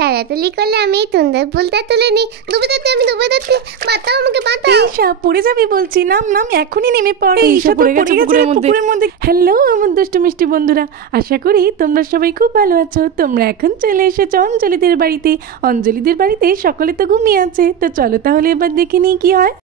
তাড়াতাড়ি করলে আমি সুন্দর ফুলটা তুলে নিই। ডুবে যাচ্ছি আমি, ডুবে যাচ্ছি, বাঁচাও আমাকে, বাঁচাও। ঈশা পড়ে যাবি বলছি, নাম নাম এখনই নেমে পড়। ঈশা পড়ে গেছে পুকুরের মধ্যে। হ্যালো আমার দুষ্টু মিষ্টি বন্ধুরা, আশা করি তোমরা সবাই খুব ভালো আছো। তোমরা এখন চলে এসেছো অঞ্জলিদের বাড়িতে। অঞ্জলিদের বাড়িতে সকলে তো ঘুমিয়ে আছে, তো চলো তাহলে এবার দেখে নিই কি হয়।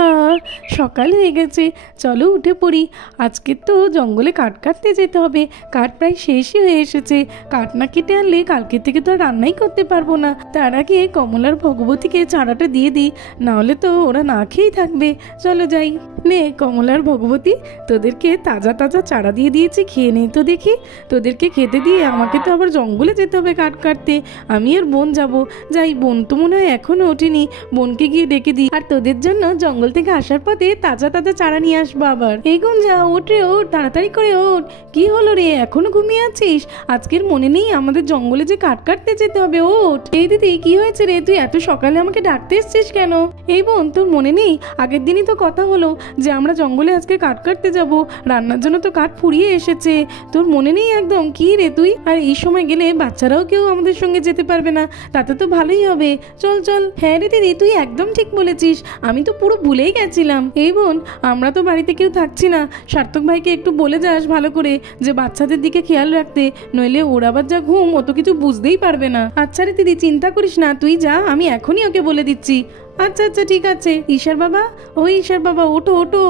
হ্যাঁ সকাল হয়ে গেছে, চলো উঠে পড়ি। আজকে তো জঙ্গলে কাঠ কাটতে যেতে হবে, কাঠ প্রায় শেষই হয়ে এসেছে। কাঠ না কেটে আনলে কালকে থেকে তো আর রান্নাই করতে পারবো না। তার আগে কমলার ভগবতীকে চারাটা দিয়ে দিই, নাহলে তো ওরা না খেয়েই থাকবে। চলো যাই। নে কমলার ভগবতী, তোদেরকে তাজা তাজা চারা দিয়ে দিয়েছি, খেয়ে নে তো দেখি। তোদেরকে খেতে দিয়ে আমাকে তো আবার জঙ্গলে যেতে হবে কাঠ কাটতে। আমি আর বোন যাব। যাই, বোন তো মনে হয় এখনো ওঠেনি, বোনকে গিয়ে ডেকে দিই। আর তোদের জন্য জঙ্গল থেকে আসার পথে তাজা তাজা চারা নিয়ে আসবো আবার। এই গুঞ্জা ওঠ রে, ওঠ তাড়াতাড়ি করে ওঠ। কি হলো রে, এখনো ঘুমিয়ে আছিস? আজকের মনে নেই আমাদের জঙ্গলে যে কাঠ কাটতে যেতে হবে? ওঠ। এই দিদি কি হয়েছে রে, তুই এত সকালে আমাকে ডাকতে এসছিস কেন? এই বোন তোর মনে নেই আগের দিনই তো কথা হলো যে আমরা জঙ্গলে আজকে কাঠ কাটতে যাব, রান্নার জন্য তো কাঠ ফুরিয়ে এসেছে। তোর মনে নেই একদম? কি রে তুই? আর এই সময় গেলে বাচ্চারাও কেউ আমাদের সঙ্গে যেতে পারবে না, তাতে তো ভালোই হবে। চল চল। হ্যাঁ রে দিদি তুই একদম ঠিক বলেছিস, আমি তো পুরো ভুলেই গেছিলাম। এই বোন আমরা তো বাড়িতে কেউ থাকছি না, সার্থক ভাইকে একটু বলে যাস ভালো করে যে বাচ্চাদের দিকে খেয়াল রাখতে, নইলে ওর আবার যা ঘুম ও তো কিছু বুঝতেই পারবে না। আচ্ছা রে দিদি চিন্তা করিস না, তুই যা, আমি এখনই ওকে বলে দিচ্ছি। আচ্ছা আচ্ছা ঠিক আছে। ঈশার বাবা, ও ঈশার বাবা ওঠো ওঠো।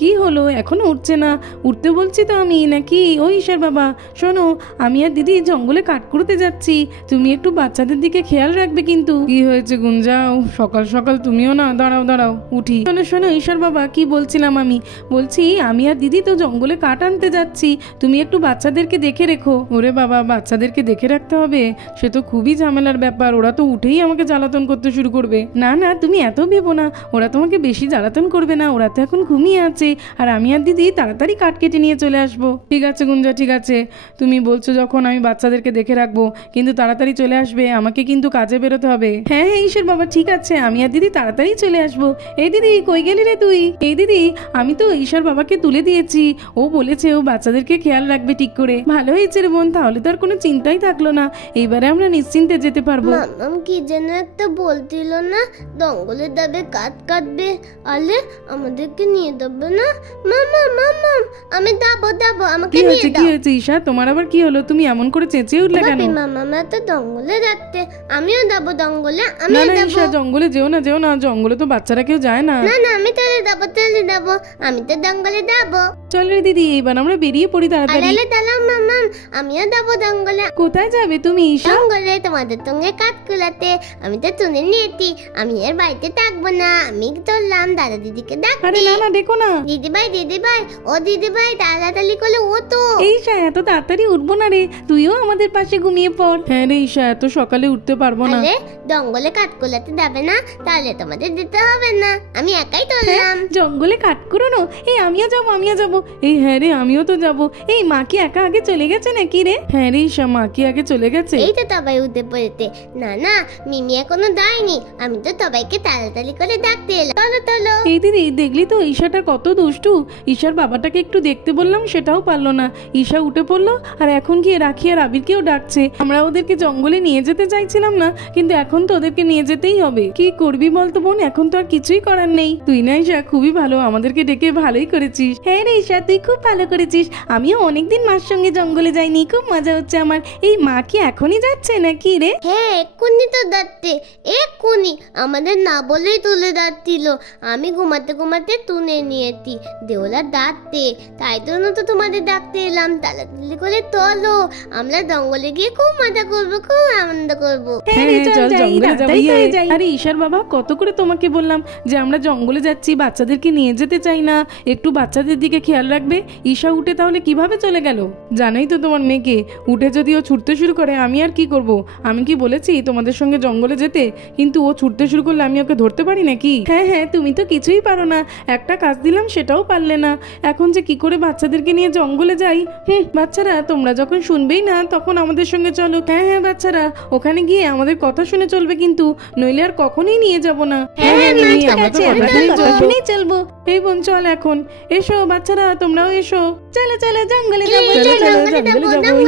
কি হলো এখনো উঠছে না? উঠতে বলছি তো আমি নাকি? ও ঈশার বাবা শোনো, আমি আর দিদি জঙ্গলে কাঠ কুড়োতে যাচ্ছি, তুমি একটু বাচ্চাদের দিকে খেয়াল রাখবে কিন্তু। কি হয়েছে গুঞ্জাও, সকাল সকাল তুমিও না? দাঁড়াও দাঁড়াও উঠি। শোনো শোনো ঈশার বাবা, কি বলছিলাম আমি? বলছি আমি আর দিদি তো জঙ্গলে কাঠ আনতে যাচ্ছি, তুমি একটু বাচ্চাদেরকে দেখে রেখো। ওরে বাবা, বাচ্চাদেরকে দেখে রাখতে হবে? সে তো খুবই ঝামেলার ব্যাপার, ওরা তো উঠেই আমাকে জ্বালাতন করতে শুরু করবে। না না তুমি এত ভেবো না, ওরা তোমাকে বেশি জ্বালাতন করবে না, ওরা তো এখন ঘুমিয়ে আছে। আর আমি আর দিদি তাড়াতাড়ি কাঠ কেটে নিয়ে চলে আসবো। ঠিক আছে গুঞ্জা ঠিক আছে, তুমি বলছো যখন আমি বাচ্চাদেরকে দেখে রাখবো, কিন্তু তাড়াতাড়ি চলে আসবে, আমাকে কিন্তু কাজে বেরোতে হবে। হ্যাঁ হ্যাঁ ঈশ্বর বাবা ঠিক আছে, আমি আর দিদি তাড়াতাড়ি চলে আসবো। এই দিদি কই গেলি রে তুই? এই দিদি আমি তো ঈশ্বর বাবাকে তুলে দিয়েছি, ও বলেছে ও বাচ্চাদেরকে খেয়াল রাখবে ঠিক করে। ভালো হয়েছে রে বোন, তাহলে তো আর কোনো চিন্তাই থাকলো না, এইবারে আমরা নিশ্চিন্তে যেতে পারবো। মামাম কি যেন একটা বলছিল না, জঙ্গলে যাবে কাঠ কাটবে, আলে আমাদেরকে নিয়ে যাবে না? মামা মামা আমি যাবো যাবো, আমাকে নিয়ে যাও। কি হয়েছে ঈশা, তোমার আবার কি হলো? তুমি এমন করে চেঁচিয়ে উঠলে কেন? মামা আমরা তো জঙ্গলে যাচ্ছে, আমিও যাবো জঙ্গলে। না না ঈশা জঙ্গলে যেও না যেও না, জঙ্গলে তো বাচ্চারা কেউ যায় না। না না আমি চলে যাবো চলে যাবো, আমি তো জঙ্গলে যাবো। চল রে দিদি এবার আমরা বেরিয়ে পড়ি তাড়াতাড়ি। আরে দাঁড়াও মামা, আমিও যাবো জঙ্গলে। কোথায় যাবে তুমি ঈশা? জঙ্গলে তোমাদের সঙ্গে কাঠ কুলাতে, আমি তো শুনে নিয়েছি আমি আর বাড়িতে থাকবো না, আমি চললাম দাদা দিদিকে ডাকতে। আরে না না দেখো না, দিদি ভাই ও দিদি ভাই তাড়াতাড়ি করলে ও তো। ঈশা এত তাড়াতাড়ি উঠবো না রে, তুইও আমাদের পাশে ঘুমিয়ে পড়। হ্যাঁ রে ঈশা এত সকালে উঠতে পারবো না। আরে জঙ্গলে কাঠ কুলাতে যাবে না, তাহলে তোমাদের দিতে হবে না, আমি একাই চললাম। জঙ্গলে কাঠ কুড়োনো? এই আমিও যাবো আমিও যাবো। এই হ্যাঁ রে আমিও তো যাবো। এই মা কি একা আগে চলে গেছে নাকি রে? হ্যাঁ রে ঈশা মা কি আগে চলে গেছে? এই তো সবাই উঠে পড়েছে। না না মিমি এখনো যায়নি, আমি তো সবাইকে তাড়াতাড়ি করে ডাকতে এলাম। চলো চলো। এই দিদি দেখলি তো ঈশাটা কত দুষ্টু, ঈশার বাবাটাকে একটু দেখতে বললাম সেটাও পারলো না, ঈশা উঠে পড়লো আর এখন গিয়ে রাখি আর আবিরকেও ডাকছে। আমরা ওদেরকে জঙ্গলে নিয়ে যেতে চাইছিলাম না, কিন্তু এখন তো ওদেরকে নিয়ে যেতেই হবে। কি করবি বলতো বোন, এখন তো আর কিছুই করার নেই। তুই না ঈশা খুবই ভালো, আমাদেরকে ডেকে ভালোই করেছিস। হ্যাঁ রে ঈশা তুই খুব ভালো করেছিস, আমিও অনেকদিন মার সঙ্গে জঙ্গলে যাইনি, খুব মজা হচ্ছে আমার। এই মা কি এখনই যাচ্ছে নাকি রে? হ্যাঁ এক্ষুনি তো যাচ্ছে, এক্ষুনি, আমাদের না বলেই তুলে যাচ্ছিল, আমি ঘুমাতে ঘুমাতে তুলে নিয়েছি, দেওলা ডাকতে, তাই জন্য তো তোমাদের ডাকতে এলাম। তাড়াতাড়ি করে চলো, আমরা জঙ্গলে গিয়ে খুব মজা করবো, খুব আনন্দ করবো। আরে ঈশার বাবা কত করে তোমাকে বললাম যে আমরা জঙ্গলে যাচ্ছি, বাচ্চাদেরকে নিয়ে যেতে চাই না, একটু বাচ্চাদের দিকে খেয়াল রাখবে। ঈশা উঠে তাহলে কিভাবে চলে গেল? জানাই তো তোমার মেয়েকে, উঠে যদি ও ছুটতে শুরু করে আমি আর কি করব? আমি কি বলেছি তোমাদের সঙ্গে জঙ্গলে যেতে? কিন্তু ও ছুটতে শুরু করলে আমি ওকে ধরতে পারি নাকি? হ্যাঁ হ্যাঁ, তুমি তো কিছুই পারো না, একটা কাজ দিলাম সেটাও পারলে না। এখন যে কি করে বাচ্চাদেরকে নিয়ে জঙ্গলে যাই? বাচ্চারা তোমরা যখন শুনবেই না তখন আমাদের সঙ্গে চলো। হ্যাঁ হ্যাঁ বাচ্চারা, ওখানে গিয়ে আমাদের কথা শুনে চলবে কিন্তু, নইলে আর কখনোই নিয়ে যাব না। হ্যাঁ হ্যাঁ মিমি, আমরা তো কথা শুনেই চলবো। এই বোন চল এখন, এসো বাচ্চারা তোমরাও এসো। চলো চলো জঙ্গলে যাবো, চলো জঙ্গলে যাবো।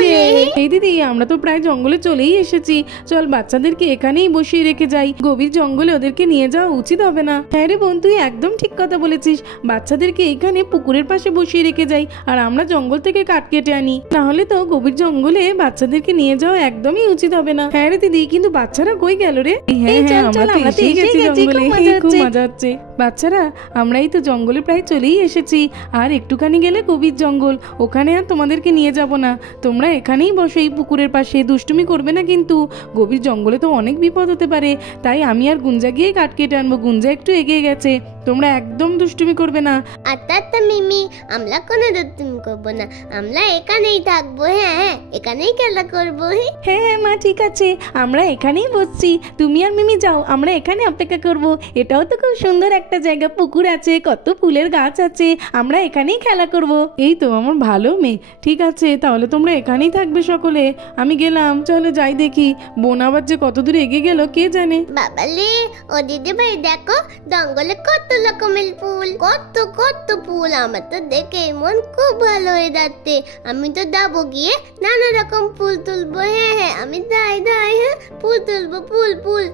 এই দিদি, আমরা তো প্রায় জঙ্গলে চলেই এসেছি, চল বাচ্চাদেরকে এখানেই বসিয়ে রেখে যাই, গভীর জঙ্গলে ওদেরকে নিয়ে যাওয়া উচিত হবে না। হ্যাঁ রে বোন, তুই একদম ঠিক কথা বলেছিস, বাচ্চাদেরকে এখানে পুকুরের পাশে বসিয়ে রেখে যাই আর আমরা জঙ্গল থেকে কাঠ কেটে আনি, নাহলে তো গভীর জঙ্গলে বাচ্চাদেরকে নিয়ে যাওয়া একদমই উচিত হবে না। হ্যাঁ রে দিদি, কিন্তু বাচ্চারা কই গেল রে? হ্যাঁ হ্যাঁ, আমরা তো এসে গেছি জঙ্গলে, খুব মজা হচ্ছে। বাচ্চারা, আমরা এই তো জঙ্গলে প্রায় চলেই এসেছি, আর একটুখানি গেলে গভীর জঙ্গল, ওখানে আর তোমাদেরকে নিয়ে যাব না। তোমরা এখানেই বসো এই পুকুরের পাশে, দুষ্টুমি করবে না কিন্তু, গভীর জঙ্গলে তো অনেক বিপদ হতে পারে। তাই আমি আর গুঞ্জা গিয়ে কাঠ কেটে আনবো, গুঞ্জা একটু এগিয়ে গেছে, তোমরা একদম দুষ্টুমি করবে না। আচ্ছা মিমি, আমরা কোনো দুষ্টুমি করবো না, আমরা এখানেই থাকবো। হ্যাঁ হ্যাঁ, এখানেই খেলা করবো। হ্যাঁ হ্যাঁ মা, ঠিক আছে, আমরা এখানেই বসছি, তুমি আর মিমি যাও, আমরা এখানে অপেক্ষা করব। এটাও তো খুব সুন্দর একটা জায়গা, পুকুর আছে, কত ফুলের গাছ আছে, আমরা এখানেই খেলা করব। এই তো আমার ভালো মেয়ে, ঠিক আছে তাহলে তোমরা এখানেই থাকবে সকলে, আমি গেলাম, চলো যাই দেখি বোন আবার যে কত দূর এগিয়ে গেল কে জানে। বাবালে, ও দিদি ভাই দেখো, জঙ্গলে কত রকমের ফুল, কত কত ফুল, আমার তো দেখে মন খুব ভালো হয়ে যাচ্ছে। আমি তো যাবো গিয়ে নানা রকম ফুল তুলবো। হ্যাঁ হ্যাঁ, আমি যাই, হ্যাঁ ফুল তুলবো, ফুল ফুল।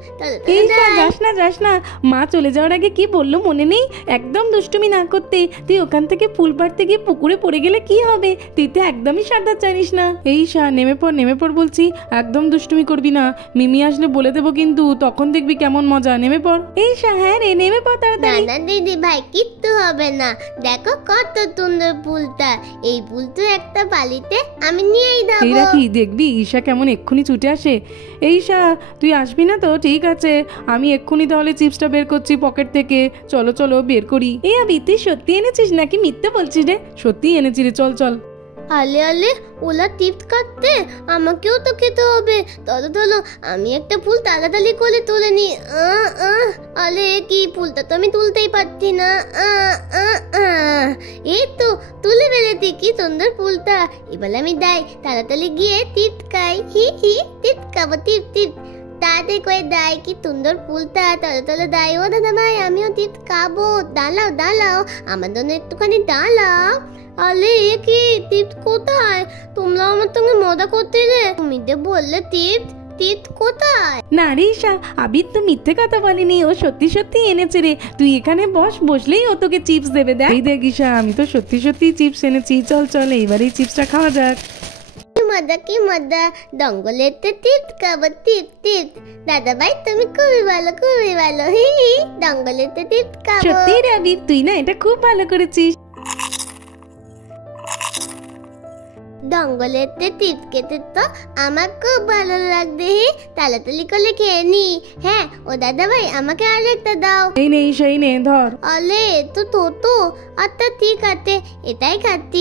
যাস না, মা চলে যাওয়ার আগে কি বললো মনে নেই? একদম দুষ্টুমি না করতে, তুই ওখান থেকে ফুল পাড়তে গিয়ে পুকুরে পড়ে গেলে কি হবে? তুই তো একদমই সাঁতার জানিস না। এই নেমে পড় বলছি, একদম দুষ্টুমি করবি না, মিমি আসলে বলে দেবো কিন্তু, তখন দেখবি কেমন মজা। নেমে পড়। এই হ্যাঁ রে, নেমে পড় তাড়াতাড়ি। না দিদি ভাই, কিচ্ছু হবে না, দেখো কত সুন্দর ফুলটা, এই ফুল তো একটা বালিতে আমি নিয়েই যাবো। রাখি, দেখবি ঈশা কেমন এক্ষুনি ছুটে আসে। এই ঈশা, তুই আসবি না তো? ঠিক আছে, আমি এক্ষুনি তাহলে চিপসটা বের করছি পকেট থেকে, চলো চলো বের করি। এই আবি, তুই সত্যি এনেছিস নাকি মিথ্যে বলছিস রে? সত্যি এনেছি রে, চল চল। আলে আলে, ওলা টিপস কাটতে আমাকেও তো খেতে হবে। চলো আমি একটা ফুল তাড়াতাড়ি করে তুলে নি। আলে কি, ফুলটা তো আমি তুলতেই পারছি না। এই তো তুলে ফেলেছি, কি সুন্দর ফুলটা। এবার আমি যাই, তাড়াতাড়ি গিয়ে টিপস খাই। টিপস খাবো, টিপস তাড়াতাড়ি করে দেয়, কি সুন্দর ফুলটা। চলো দেয়। ও দাদা ভাই, আমিও টিপস খাবো, দাঁড়াও আমার জন্য একটুখানি দাঁড়াও। আলে কি, টিপস কোথায়? তোমরা আমার সঙ্গে মজা করতে রে, তুমি যে বললে টিপস কোথায়? না রে ঈশা, আবির তো মিথ্যে কথা বলেনি, ও সত্যি সত্যি এনেছে রে। তুই এখানে বসলেই ও তোকে চিপস দেবে। দেখ ঈশা, আমি তো সত্যি সত্যি চিপস এনেছি, চল এইবার এই চিপসটা খাওয়া যাক। কি মজা, জঙ্গলেতে টিপস খাবো, টিপস। দাদা ভাই তুমি খুবই ভালো, জঙ্গলেতে টিপস খাবো। সত্যি রে আবির, তুই না এটা খুব ভালো করেছিস। জঙ্গলেতে টিপস খেতে তো আমার খুব ভালো লাগবে। তাড়াতাড়ি করে খেয়ে নি। হ্যাঁ ও দাদা ভাই, আমাকে আর একটা দাও। এই নে ধর। আলে তো আচ্ছা ঠিক আছে, এটাই খাচ্ছি।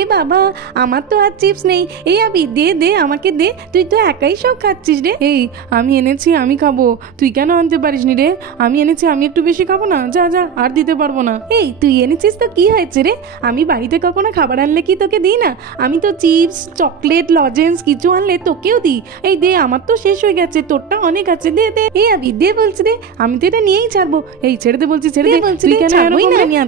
এ বাবা, আমার তো আর চিপস নেই। এই আবি, দে আমাকে দে, তুই তো একাই সব খাচ্ছিস রে। এই আমি এনেছি, আমি খাবো, তুই কেন আনতে পারিস নি রে? আমি এনেছি, আমি একটু বেশি খাবো না, যা আর দিতে পারবো না। এই তুই এনেছিস তো কি হয়েছে রে? আমি বাড়িতে কখনো খাবার আনলে কি তোকে দিই না? আমি তো চিপস, চকলেট, লজেন্স কিছু আনলে তোকেও দিই। এই দে, আমার তো শেষ হয়ে গেছে, তোরটা অনেক আছে, দে। এই আবি দে বলছি রে, আমি তো এটা নিয়েই ছাড়বো। এই ছেড়ে দে বলছি, ছেড়ে দে বলছি। তুই কেন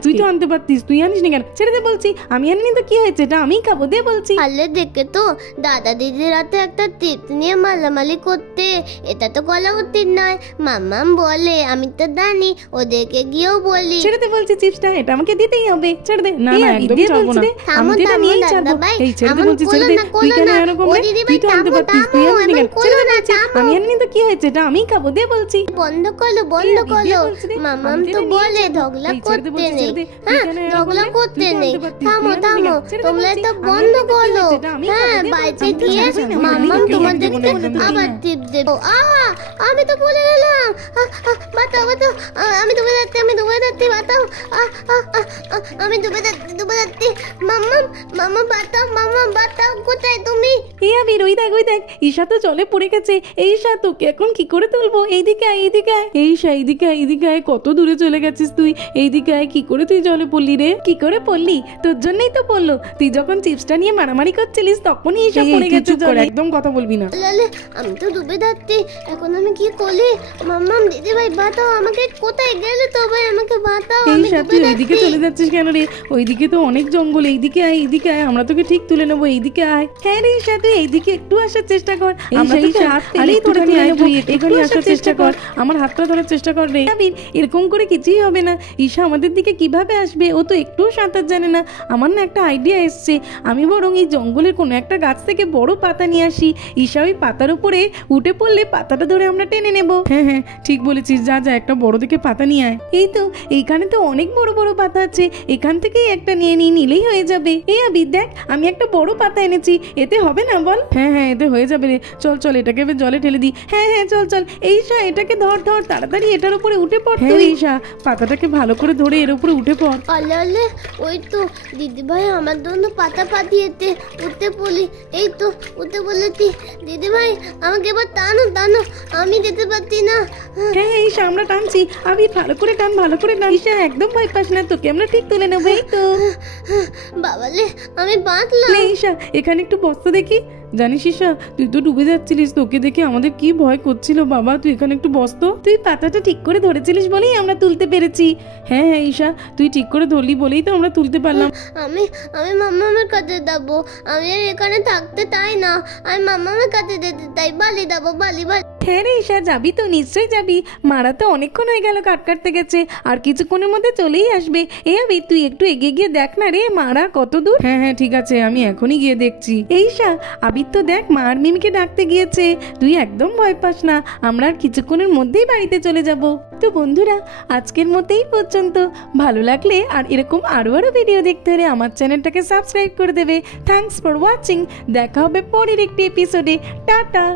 তুই তো আনতে পারতিস, তুই আনিস নি কেন? ছেড়ে দে বলছি, আমি আনিনি তো কি হয়েছে, এটা আমি খাবো, দে বলছি। আলে দেখে তো দাদা দিদির হাতে একটা টিপস নিয়ে মালামালি করতে, এটা তো করা উচিত নয়। মাম্মাম বলে, আমি তো জানি, ওদেরকে গিয়েও বলি। ছেড়ে দে বলছি চিপসটা, এটা আমাকে দিতেই হবে, ছেড়ে দে। না একদমই ছাড়বো না, আমি তো এটা নিয়েই ছাড়বো। এই ছেড়ে দে বলছি, ছেড়ে দে। তুই কেন এরকম রে? তুই তো আনতে পারতিস, তুই আনিস নি কেন? ছেড়ে দে বলছি, আমি আনিনি তো কি হয়েছে, এটা আমি খাবো, দে বলছি। বন্ধ করো। মাম্মাম তো বলে ঝগড়া করতে নেই। ঝগড়া করতে নেই, থামো তোমরা তো বন্ধ করো। হ্যাঁ, বাড়িতে গিয়ে মাম্মাম তোমাদেরকে আবার টিপ দেবো। আমি তো ভুলে গেলাম, বাতাও, আমি ডুবে যাচ্ছি, বাতাও, আমি ডুবে যাচ্ছি। মাম্মাম বাতাও, কোথায় তুমি? এই আবির ওই দেখ ঈশা তো জলে পড়ে গেছে। এই ঈশা তোকে এখন কি করে তুলবো? এইদিকে আয় এই ঈশা এইদিকে আয়, কত দূরে চলে গেছিস তুই? এইদিকে আয়, কি করে তুই জলে পড়লি রে? কি করে পড়লি? তোর জন্যই তো পড়লো। তুই যখন চিপসটা নিয়ে মারামারি করছিলিস তখনই ঈশা পড়ে গেছে জলে। একদম কথা বলবি না। লালে আমি তো ডুবে যাচ্ছি, এখন আমি কি করি? মাম্মাম দিদি ভাই বাঁচাও আমাকে, কোথায় গেলে তো ভাই আমাকে বাঁচাও। ঈশা তুই ওইদিকে চলে যাচ্ছিস কেন রে? ওইদিকে তো অনেক জঙ্গল, এইদিকে আয় আমরা তোকে ঠিক তুলে নেবো। এইদিকে আয়। হ্যাঁ রে ঈশা তুই এইদিকে একটু আসার চেষ্টা কর। আমরা তোকে হাত পেলেই ধরে তুলে নেবো। এখানে আসার চেষ্টা কর, আমার হাতটা ধরার চেষ্টা কর রে। আবির এরকম করে কিছুই হবে না। ঈশা আমাদের দিকে কিভাবে আসবে? ও তো একটু সাঁতার জানে না। আমার না একটা আইডিয়া এসছে, আমি বরং এই জঙ্গলের কোনো একটা গাছ থেকে বড় পাতা নিয়ে আসি। ঈশা ওই পাতার উপরে উঠে পড়লে পাতাটা ধরে আমরা টেনে নেব। হ্যাঁ ঠিক বলেছিস, যা একটা বড় দেখে পাতা নিয়ে আয়। এই তো এইখানে তো অনেক বড় বড় পাতা আছে, এখান থেকেই একটা নিয়ে নিলেই হয়ে যাবে। এই আবির দেখ আমি একটা বড় পাতা এনেছি, এতে হবে না বল? হ্যাঁ এতে হয়ে যাবে রে। চল এটাকে এবার জলে ঢেলে দিই। হ্যাঁ চল। এই ঈশা এটাকে ধর তাড়াতাড়ি এটার উপরে উঠে পড়। হ্যাঁ ঈশা পাতাটাকে ভালো করে ধরে এর উপরে উঠে পড়। আলে ওই তো দিদি ভাই আমার জন্য পাতা পাঠিয়েছে, উঠতে বলি। এই তো উঠতে বলেছি। দিদি ভাই আমাকে এবার টানো, আমি যেতে পারছি না। হ্যাঁ ঈশা আমরা টানছি। আমি ভালো করে টান ঈশা, একদম ভয় পাস না, তোকে আমরা ঠিক তুলে নেবো। এই তো বাবালে আমি বাঁচলাম। ঈশা এখানে একটু বসতে দেখি। জানিস ঈশা তুই তো ডুবে যাচ্ছিলিস, তোকে দেখে আমাদের কি ভয় করছিল বাবা। তুই এখানে একটু বসতো। তুই পাতাটা ঠিক করে ধরেছিলিস বলেই আমরা তুলতে পেরেছি। হ্যাঁ ঈশা তুই ঠিক করে ধরলি বলেই তো আমরা তুলতে পারলাম। আমি মাম্মামের কাছে যাবো, আমি এখানে থাকতে চাই না, আমি মাম্মামের কাছে যেতে চাই। বালি যাবো বালি। হ্যাঁ রে ঈশা যাবি তো, নিশ্চয়ই যাবি। মারা তো অনেকক্ষণ হয়ে গেল কাটতে গেছে, আর কিছুক্ষণের মধ্যে চলেই আসবে। আবি তুই একটু এগিয়ে গিয়ে দেখ না রে মারা কত দূর। হ্যাঁ ঠিক আছে, আমি এখনই গিয়ে দেখছি। ঈশা আবির তো দেখ মা আর মিমিকে ডাকতে গিয়েছে। তুই একদম ভয় পাস না, আমরা আর কিছুক্ষণের মধ্যেই বাড়িতে চলে যাব। তো বন্ধুরা আজকের মতোই পর্যন্ত। ভালো লাগলে আর এরকম আরো ভিডিও দেখতে হলে আমার চ্যানেলটাকে সাবস্ক্রাইব করে দেবে। Thanks for watching. দেখা হবে পরের একটি এপিসোডে। টাটা।